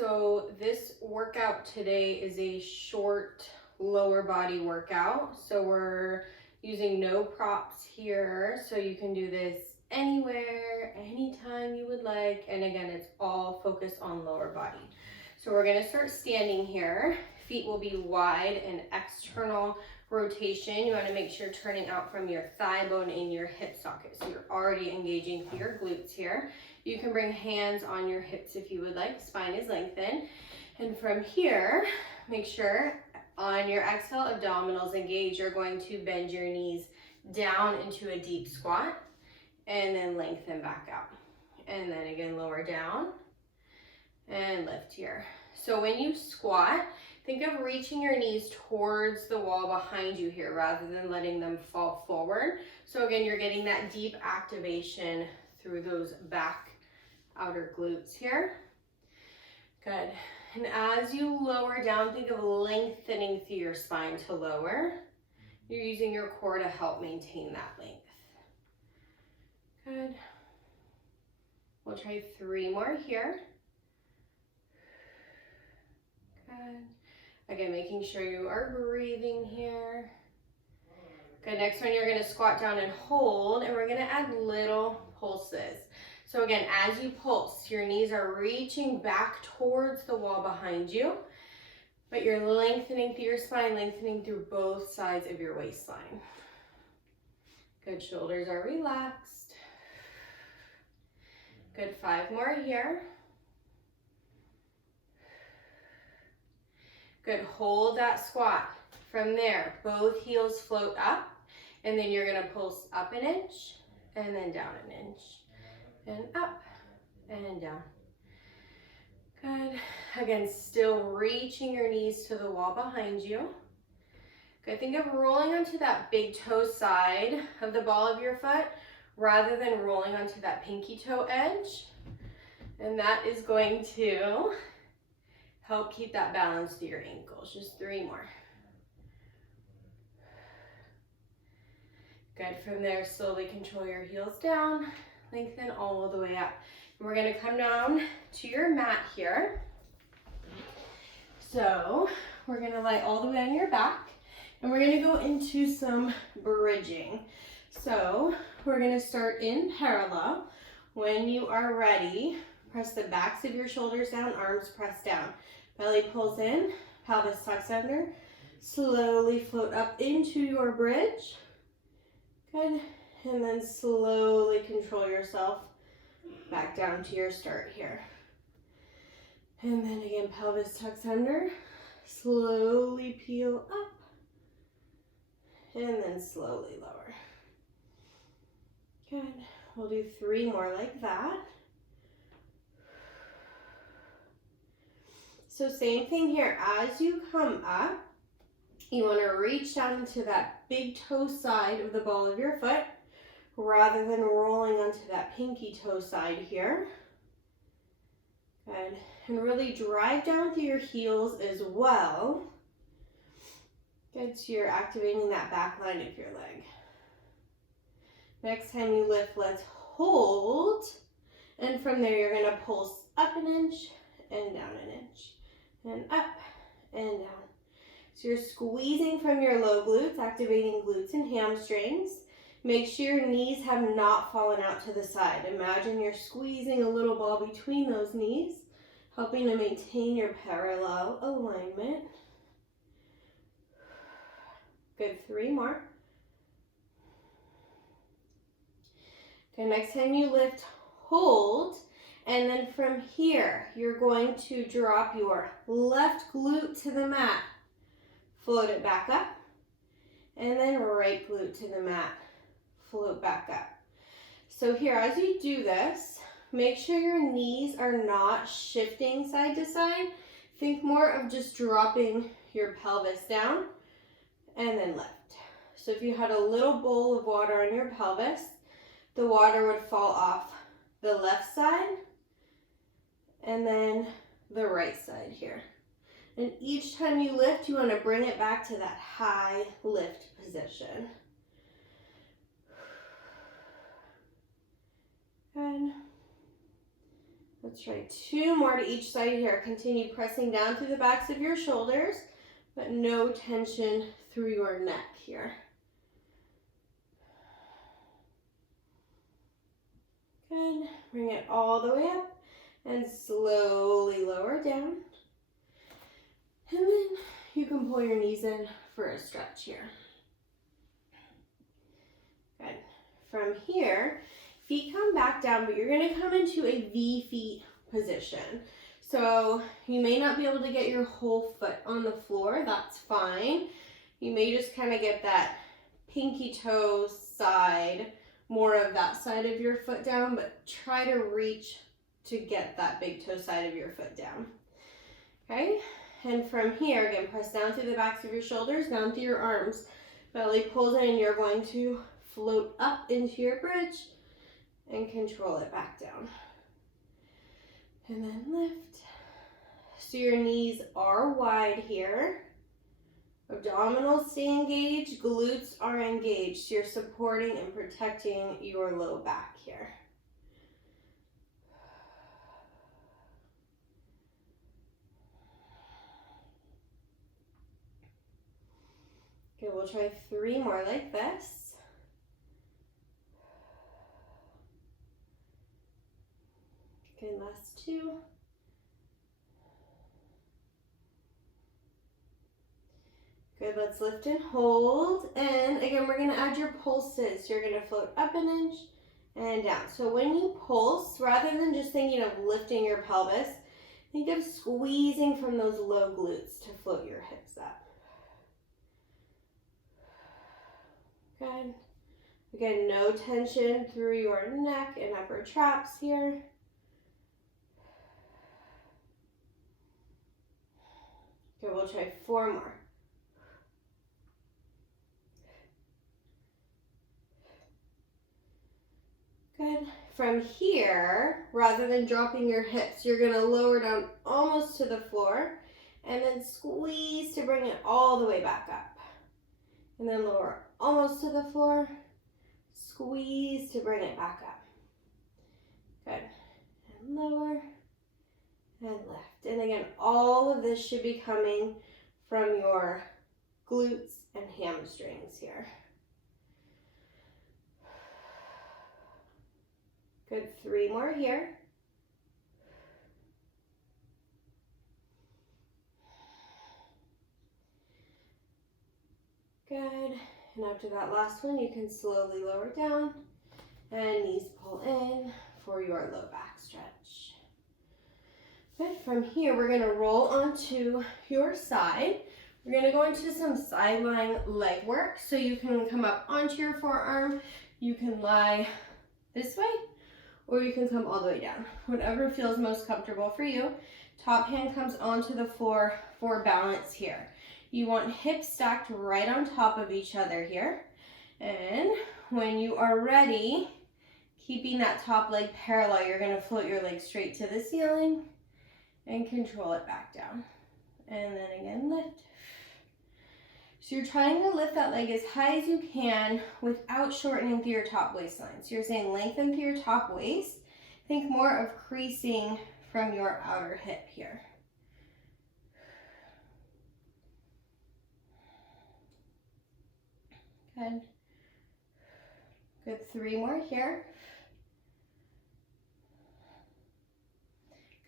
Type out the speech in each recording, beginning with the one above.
So this workout today is a short lower body workout. So we're using no props here. So you can do this anywhere, anytime you would like. And again, it's all focused on lower body. So we're gonna start standing here. Feet will be wide and external rotation. You wanna make sure turning out from your thigh bone in your hip socket. So you're already engaging through your glutes here. You can bring hands on your hips if you would like. Spine is lengthened. And from here, make sure on your exhale, abdominals engage. You're going to bend your knees down into a deep squat and then lengthen back out. And then again, lower down and lift here. So when you squat, think of reaching your knees towards the wall behind you here rather than letting them fall forward. So again, you're getting that deep activation through those back outer glutes here. Good. And as you lower down, think of lengthening through your spine to lower. You're using your core to help maintain that length. Good. We'll try 3 more here. Good. Again, making sure you are breathing here. Good, next one, you're gonna squat down and hold, and we're gonna add little pulses. So again, as you pulse, your knees are reaching back towards the wall behind you, but you're lengthening through your spine, lengthening through both sides of your waistline. Good, shoulders are relaxed. Good, 5 more here. Good, hold that squat. From there, both heels float up, and then you're gonna pulse up an inch, and then down an inch, and up, and down. Good, again, still reaching your knees to the wall behind you. Good, think of rolling onto that big toe side of the ball of your foot, rather than rolling onto that pinky toe edge. And that is going to help keep that balance to your ankles. Just 3 more. Good, from there, slowly control your heels down, lengthen all the way up. And we're gonna come down to your mat here. So we're gonna lie all the way on your back, and we're gonna go into some bridging. So we're gonna start in parallel. When you are ready, press the backs of your shoulders down, arms press down. Belly pulls in, pelvis tucks under. Slowly float up into your bridge. Good, and then slowly control yourself back down to your start here. And then again, pelvis tucks under, slowly peel up, and then slowly lower. Good, we'll do 3 more like that. So same thing here, as you come up, you want to reach down into that big toe side of the ball of your foot rather than rolling onto that pinky toe side here. Good. And really drive down through your heels as well. Good, so you're activating that back line of your leg. Next time you lift, let's hold. And from there, you're going to pulse up an inch and down an inch. And up and down. So you're squeezing from your low glutes, activating glutes and hamstrings. Make sure your knees have not fallen out to the side. Imagine you're squeezing a little ball between those knees, helping to maintain your parallel alignment. Good, 3 more. Okay, next time you lift, hold. And then from here, you're going to drop your left glute to the mat. Float it back up, and then right glute to the mat, float back up. So here, as you do this, make sure your knees are not shifting side to side. Think more of just dropping your pelvis down, and then lift. So if you had a little bowl of water on your pelvis, the water would fall off the left side, and then the right side here. And each time you lift, you want to bring it back to that high lift position. Good. Let's try 2 more to each side here. Continue pressing down through the backs of your shoulders, but no tension through your neck here. Good. Bring it all the way up and slowly lower down. And then you can pull your knees in for a stretch here. Good. From here, feet come back down, but you're going to come into a V feet position. So you may not be able to get your whole foot on the floor. That's fine. You may just kind of get that pinky toe side, more of that side of your foot down, but try to reach to get that big toe side of your foot down. Okay? And from here, again, press down through the backs of your shoulders, down through your arms. Belly pulls in, you're going to float up into your bridge and control it back down. And then lift. So your knees are wide here. Abdominals stay engaged, glutes are engaged. So you're supporting and protecting your low back here. Okay, we'll try 3 more like this. Okay, last 2. Good, let's lift and hold. And again, we're gonna add your pulses. You're gonna float up an inch and down. So when you pulse, rather than just thinking of lifting your pelvis, think of squeezing from those low glutes to float your hips up. Good. Again, no tension through your neck and upper traps here. Okay, we'll try 4 more. Good. From here, rather than dropping your hips, you're going to lower down almost to the floor and then squeeze to bring it all the way back up. And then lower almost to the floor, squeeze to bring it back up. Good. And lower and lift. And again, all of this should be coming from your glutes and hamstrings here. Good, 3 more here. Good, and after that last one, you can slowly lower down and knees pull in for your low back stretch. Good, from here, we're gonna roll onto your side. We're gonna go into some sideline leg work. So you can come up onto your forearm, you can lie this way, or you can come all the way down. Whatever feels most comfortable for you. Top hand comes onto the floor for balance here. You want hips stacked right on top of each other here. And when you are ready, keeping that top leg parallel, you're gonna float your leg straight to the ceiling and control it back down. And then again, lift. So you're trying to lift that leg as high as you can without shortening through your top waistline. So you're saying lengthen through your top waist. Think more of creasing from your outer hip here. Good. Good, 3 more here.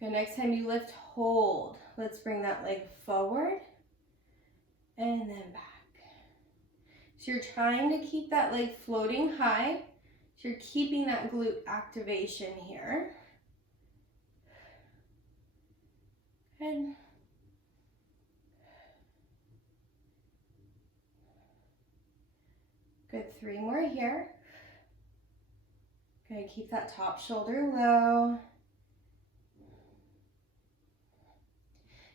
Good, next time you lift, hold. Let's bring that leg forward and then back. So you're trying to keep that leg floating high. So you're keeping that glute activation here. Good. Good, 3 more here. Good, keep that top shoulder low.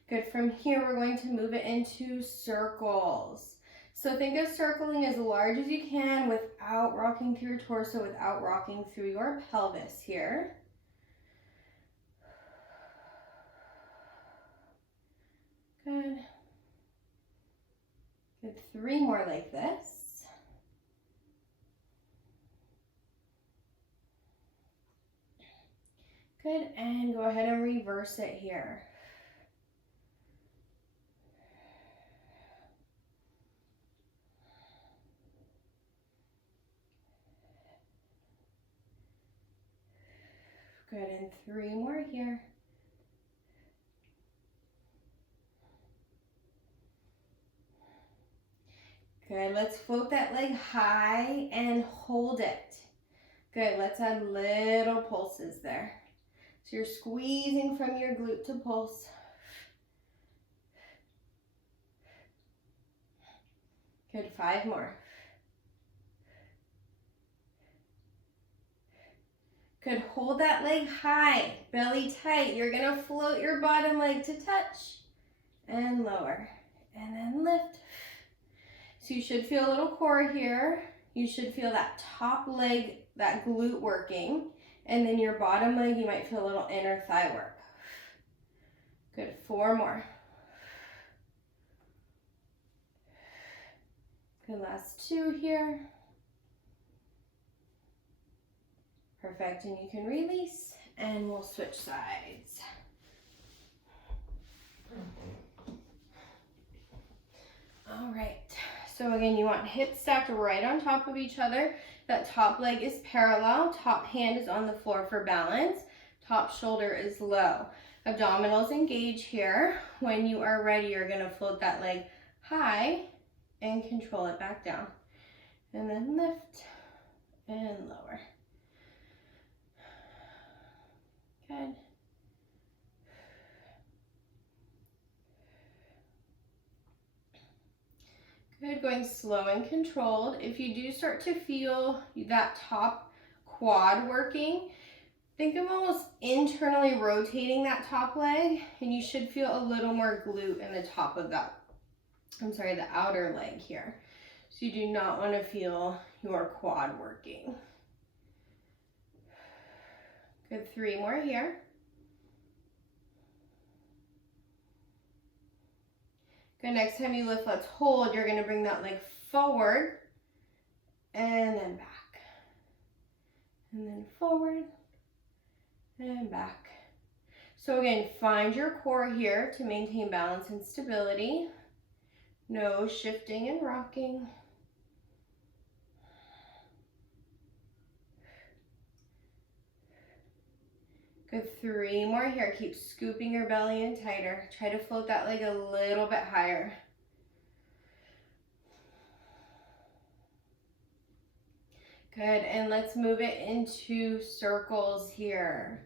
Good, from here we're going to move it into circles. So think of circling as large as you can without rocking through your torso, without rocking through your pelvis here. Good. Good, 3 more like this. Good, and go ahead and reverse it here. Good, and 3 more here. Good, let's float that leg high and hold it. Good, let's add little pulses there. So you're squeezing from your glute to pulse. Good, 5 more. Good, hold that leg high, belly tight. You're gonna float your bottom leg to touch and lower, and then lift. So you should feel a little core here. You should feel that top leg, that glute working, and then your bottom leg, you might feel a little inner thigh work. Good, 4 more. Good, last 2 here. Perfect, and you can release, and we'll switch sides. All right, so again, you want hips stacked right on top of each other. That top leg is parallel, top hand is on the floor for balance, top shoulder is low. Abdominals engage here. When you are ready, you're gonna float that leg high and control it back down. And then lift and lower. Good. Good, going slow and controlled. If you do start to feel that top quad working, think of almost internally rotating that top leg, and you should feel a little more glute in the top of that, the outer leg here. So you do not want to feel your quad working. Good, 3 more here. Good, next time you lift, let's hold. You're gonna bring that leg forward and then back. And then forward and back. So again, find your core here to maintain balance and stability. No shifting and rocking. Good, 3 more here. Keep scooping your belly in tighter. Try to float that leg a little bit higher. Good, and let's move it into circles here.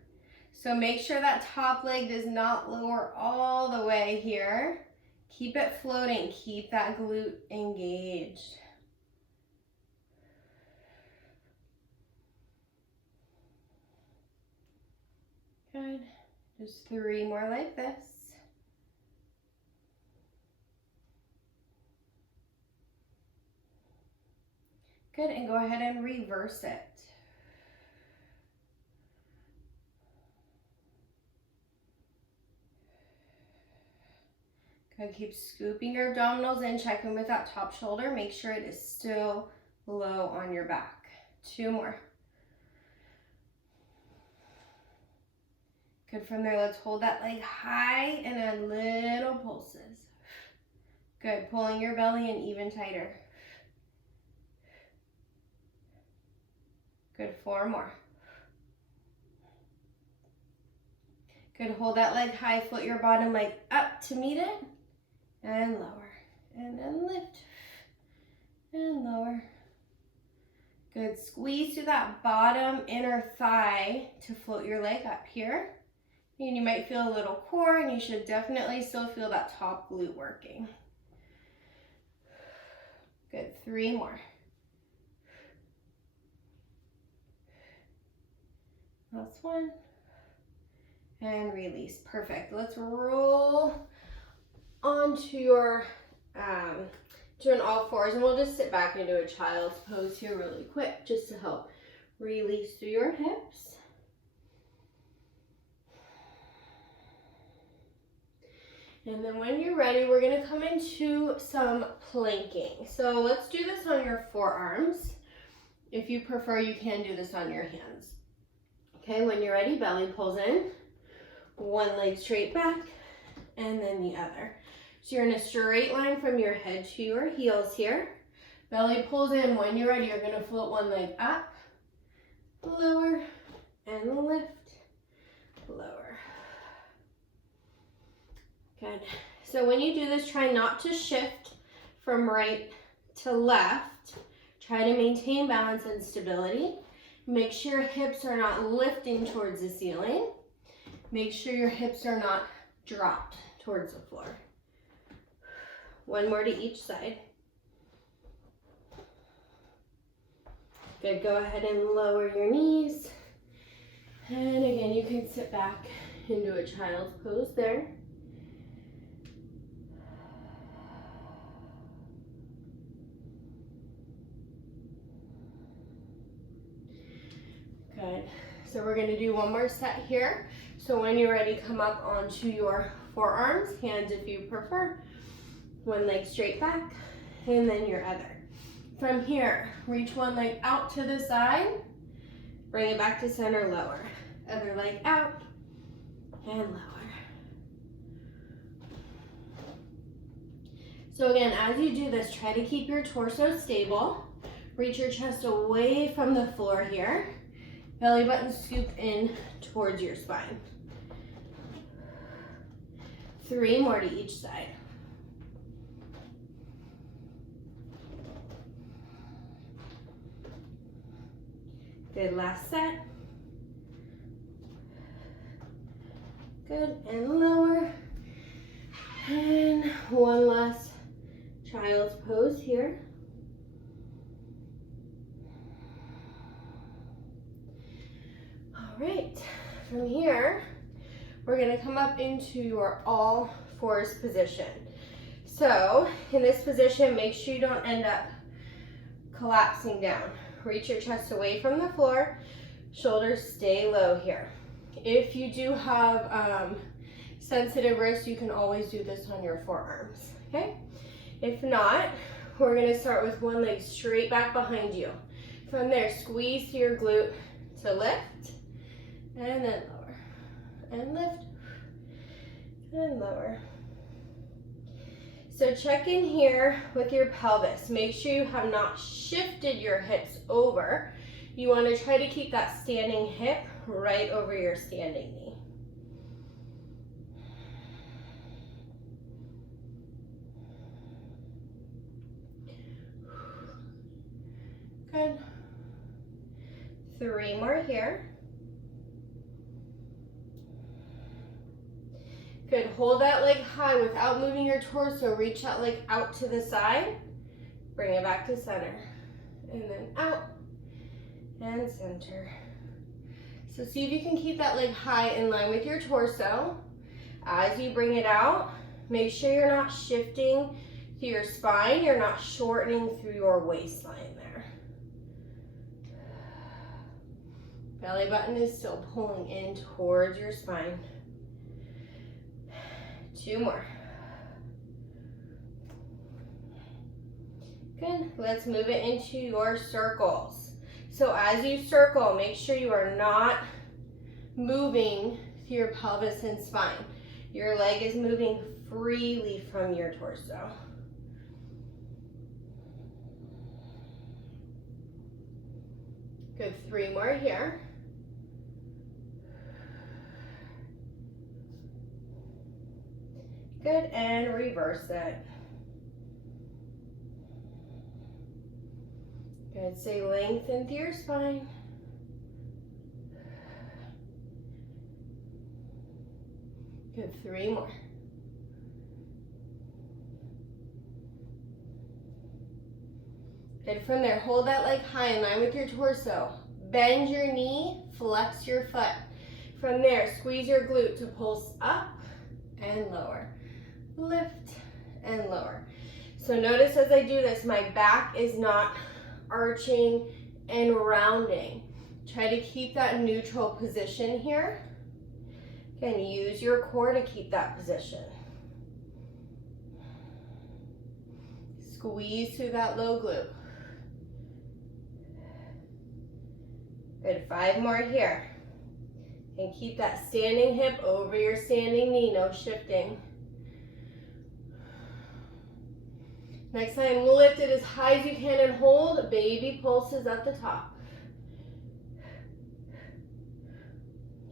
So make sure that top leg does not lower all the way here. Keep it floating, keep that glute engaged. Good, just 3 more like this. Good, and go ahead and reverse it. Good, keep scooping your abdominals in, check in with that top shoulder. Make sure it is still low on your back. 2 more. Good, from there, let's hold that leg high and add little pulses. Good, pulling your belly in even tighter. Good, 4 more. Good, hold that leg high, float your bottom leg up to meet it, and lower, and then lift, and lower. Good, squeeze through that bottom inner thigh to float your leg up here. And you might feel a little core, and you should definitely still feel that top glute working. Good, 3 more. Last one. And release, perfect. Let's roll onto your, to an all fours, and we'll just sit back into a child's pose here really quick, just to help release through your hips. And then when you're ready, we're gonna come into some planking. So let's do this on your forearms. If you prefer, you can do this on your hands. Okay, when you're ready, belly pulls in, one leg straight back, and then the other. So you're in a straight line from your head to your heels here. Belly pulls in. When you're ready, you're gonna float one leg up, lower, and lift, lower. Good. So when you do this, try not to shift from right to left. Try to maintain balance and stability. Make sure your hips are not lifting towards the ceiling. Make sure your hips are not dropped towards the floor. One more to each side. Good, go ahead and lower your knees. And again, you can sit back into a child's pose there. Good. So we're gonna do one more set here. So when you're ready, come up onto your forearms, hands if you prefer. One leg straight back, and then your other. From here, reach one leg out to the side, bring it back to center, lower. Other leg out, and lower. So again, as you do this, try to keep your torso stable. Reach your chest away from the floor here. Belly button scoop in towards your spine. 3 more to each side. Good, last set. Good, and lower. And one last child's pose here. All right, from here, we're gonna come up into your all fours position. So in this position, make sure you don't end up collapsing down. Reach your chest away from the floor, shoulders stay low here. If you do have sensitive wrists, you can always do this on your forearms, okay? If not, we're gonna start with one leg straight back behind you. From there, squeeze through your glute to lift, and then lower, and lift, and lower. So check in here with your pelvis. Make sure you have not shifted your hips over. You want to try to keep that standing hip right over your standing knee. Good. 3 more here. Good, hold that leg high without moving your torso. Reach that leg out to the side. Bring it back to center. And then out and center. So see if you can keep that leg high in line with your torso. As you bring it out, make sure you're not shifting through your spine. You're not shortening through your waistline there. Belly button is still pulling in towards your spine. 2 more. Good, let's move it into your circles. So as you circle, make sure you are not moving through your pelvis and spine. Your leg is moving freely from your torso. Good, 3 more here. Good, and reverse it. Good, stay lengthened through your spine. Good, 3 more. Good, from there, hold that leg high in line with your torso. Bend your knee, flex your foot. From there, squeeze your glute to pulse up and lower. Lift and lower. So notice as I do this, my back is not arching and rounding. Try to keep that neutral position here. Again, use your core to keep that position. Squeeze through that low glute. Good, 5 more here. And keep that standing hip over your standing knee, no shifting. Next time, lift it as high as you can and hold. Baby pulses at the top.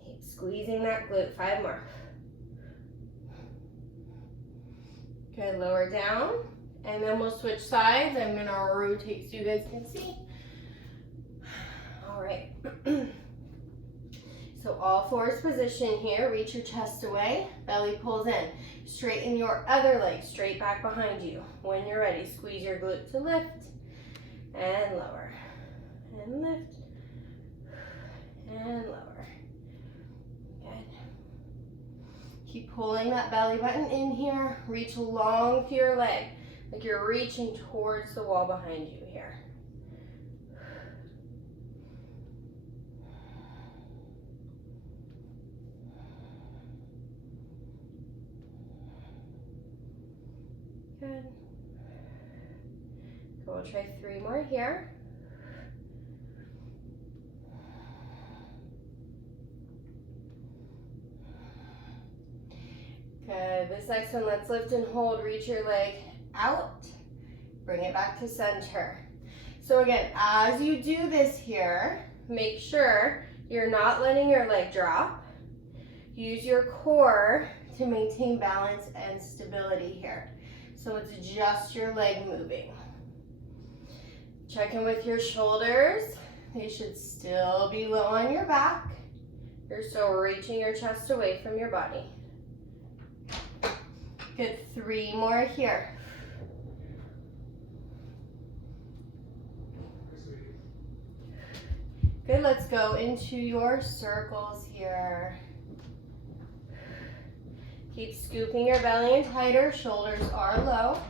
Keep squeezing that glute. 5 more. Good, lower down. And then we'll switch sides. I'm gonna rotate so you guys can see. All right. So all fours position here. Reach your chest away. Belly pulls in. Straighten your other leg straight back behind you. When you're ready, squeeze your glute to lift and lower. And lift and lower. Good. Keep pulling that belly button in here. Reach long through your leg, like you're reaching towards the wall behind you here. Good. So we'll try 3 more here. Good. This next one, let's lift and hold. Reach your leg out. Bring it back to center. So again, as you do this here, make sure you're not letting your leg drop. Use your core to maintain balance and stability here. So it's just your leg moving. Check in with your shoulders. They should still be low on your back. You're still reaching your chest away from your body. Good, 3 more here. Good, let's go into your circles here. Keep scooping your belly in tighter, shoulders are low.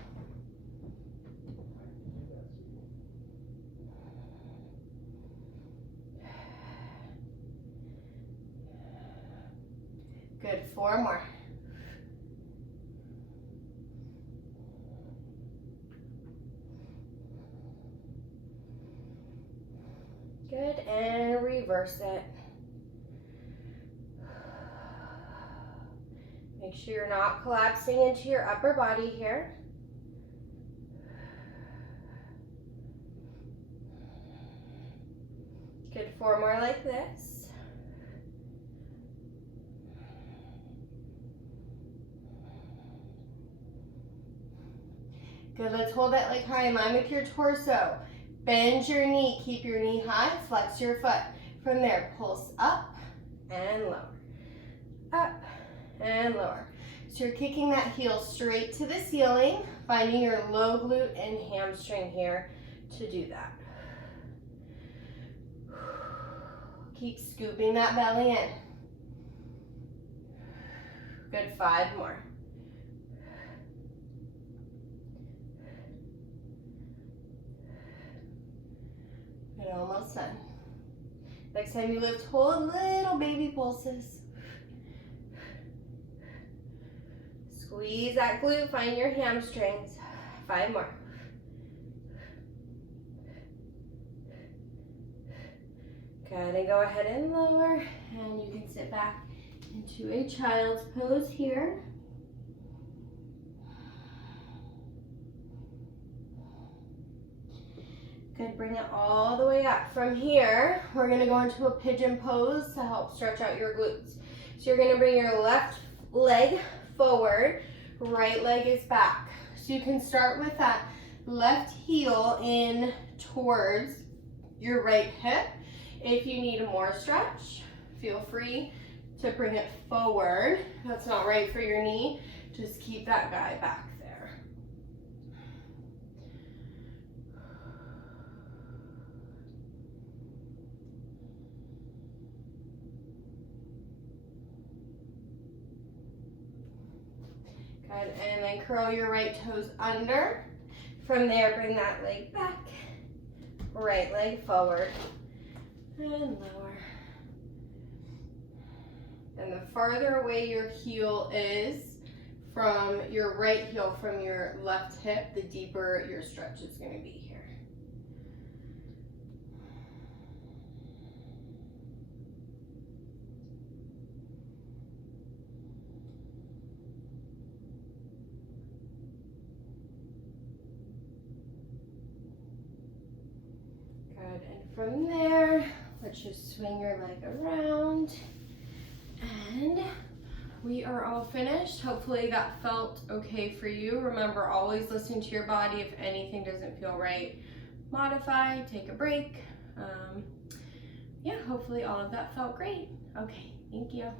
Good, 4 more. Good, and reverse it. Make sure you're not collapsing into your upper body here. Good, 4 more like this. Good, let's hold that leg high in line with your torso. Bend your knee, keep your knee high, flex your foot. From there, pulse up and lower. Up and lower. So you're kicking that heel straight to the ceiling, finding your low glute and hamstring here to do that. Keep scooping that belly in. Good, 5 more. Good, almost done. Next time you lift, hold little baby pulses. Squeeze that glute, find your hamstrings. 5 more. Good, and go ahead and lower, and you can sit back into a child's pose here. Good, bring it all the way up. From here, we're gonna go into a pigeon pose to help stretch out your glutes. So you're gonna bring your left leg forward, right leg is back. So you can start with that left heel in towards your right hip. If you need more stretch, feel free to bring it forward. If that's not right for your knee, just keep that guy back there. Good, and then curl your right toes under. From there, bring that leg back, right leg forward, and lower. And the farther away your heel is from your right heel from your left hip, the deeper your stretch is going to be here. from there, let's just swing your leg around, and we are all finished. Hopefully that felt okay for you. Remember, always listen to your body. If anything doesn't feel right, modify, take a break. Yeah, hopefully all of that felt great. Okay, thank you.